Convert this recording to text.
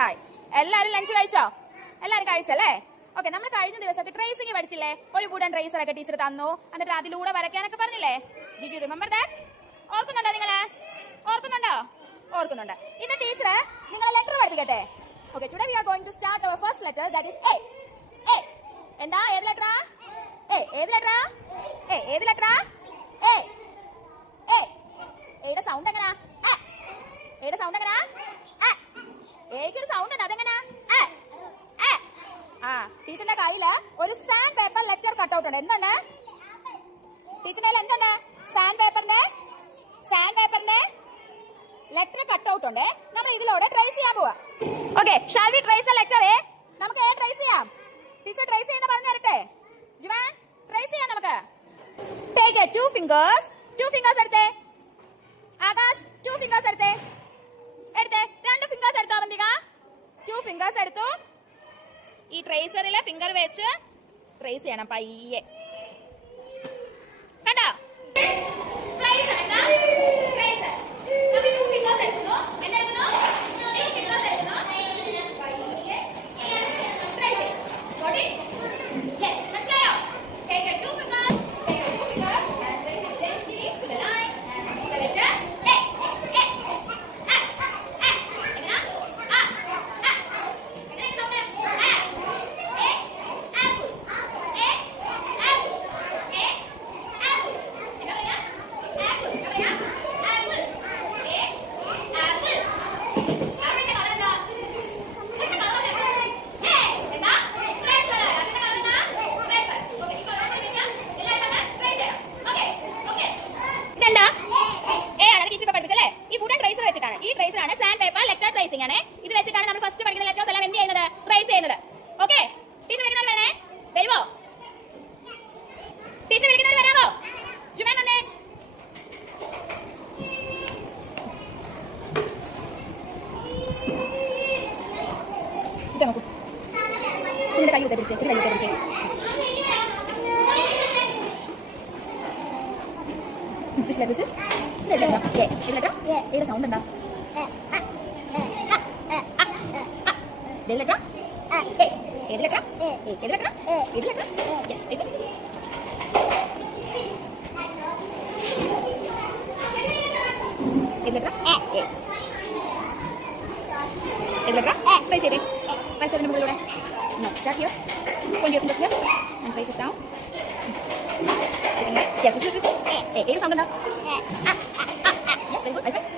Hi. എല്ലാരും lunch കഴിച്ചോ? എല്ലാരും കഴിച്ചല്ലേ? ഓക്കെ, നമ്മൾ കഴിഞ്ഞ ദിവസമൊക്കെ ട്രേസിംഗ് പഠിച്ചില്ലേ? ഒരു വുഡൻ ട്രേസർ ഒക്കെ ടീച്ചർ തന്നു, എന്നിട്ട് അതിലൂടെ വരയ്ക്കാനൊക്കെ പറഞ്ഞില്ലേ? Did you remember that? ഓർക്കുന്നുണ്ടോ നിങ്ങള്? ഓർക്കുന്നുണ്ടോ? ഓർക്കുന്നുണ്ട്. ഇന്ന് ടീച്ചർ നിങ്ങളെ ലെറ്റർ പഠിപ്പിക്കട്ടെ. Okay, today we are going to start our first letter, that is a. A എന്താ? ഏത് ലെറ്ററാ? എ. ഏത് ലെറ്ററാ? എ. ഏത് ലെറ്ററാ? എ. എ. എയുടെ സൗണ്ട് എങ്ങനാ? എയുടെ സൗണ്ട് എങ്ങനാ? ഏക്കൊരു സൗണ്ട് ഉണ്ട്, അതെങ്ങനാ? ടീച്ചറിന്റെ കയ്യില് ഒരു സാൻഡ് പേപ്പർ ലെറ്റർ കട്ടൗട്ട് ഉണ്ട്. എന്താണ് ടീച്ചറിന്റെ കയ്യിൽ? എന്തുണ്ട്? സാൻഡ് പേപ്പറിന്റെ ലെറ്റർ കട്ടൗട്ട് ഉണ്ട്. നമ്മൾ ഇതിലൂടെ ട്രേസ് ചെയ്യാൻ പോവാ. Okay, shall we trace the letter A? നമുക്ക് എ ട്രേസ് ചെയ്യാം. ടീച്ചർ ട്രേസ് ചെയ്യുന്ന പറഞ്ഞു തരട്ടെ. ജുവാൻ, ട്രേസ് ചെയ്യാം നമുക്ക്. ടേക്ക് ടു ഫിംഗേഴ്സ് എടുത്തേ. ആകാശ്, 2 ഫിംഗേഴ്സ് എടുത്തേ. രണ്ട് ഫിംഗേഴ്സ് എടുത്തോ അവന്തിക. 2 ഫിംഗേഴ്സ് എടുത്തു. ഈ ട്രേസറിലെ ഫിംഗർ വെച്ച് ട്രേസ് ചെയ്യണം പയ്യെ. കണ്ടോ? ഈ ട്രേസറാണ് സാൻഡ് പേപ്പർ ലെറ്റർ ട്രേസിംഗ് ആണ്. ഇത് വെച്ചിട്ടാണ് നമ്മൾ ഫസ്റ്റ് പഠിക്കുന്ന ലെറ്റേഴ്സ് എല്ലാം എന്ത് ചെയ്യുന്നത്? ട്രേസ് ചെയ്യുന്നത്. ഓക്കെ, ടീച്ചർ വിളിക്കുന്നവർ വരണേ. വരുമോ? ടീച്ചർ വിളിക്കുന്നവർ വരാമോ? ജുവാൻ വന്നേ. ഇത് നോക്കൂ, ഇതിന്റെ കൈ പിടിച്ചേ. Which letter is this? ഏത് സൗണ്ട് എന്താ? ഏത് ലെറ്റർ? ഏത് ലെറ്റർ? ഏത് ലെറ്റർ? ഏത് ലെറ്റർ? യെസ്, ഏത് ലെറ്റർ? ഏത് ലെറ്റർ? ഏത് ലെറ്റർ? ട്രേസ് ചെയ്തേ. വരച്ചതിന്റെ മുകളിലൂടെ. No, start here. Point your fingers here and trace it down. Yes, this is ഏത് സൗണ്ട് ഉണ്ടാവും? Yes, very good.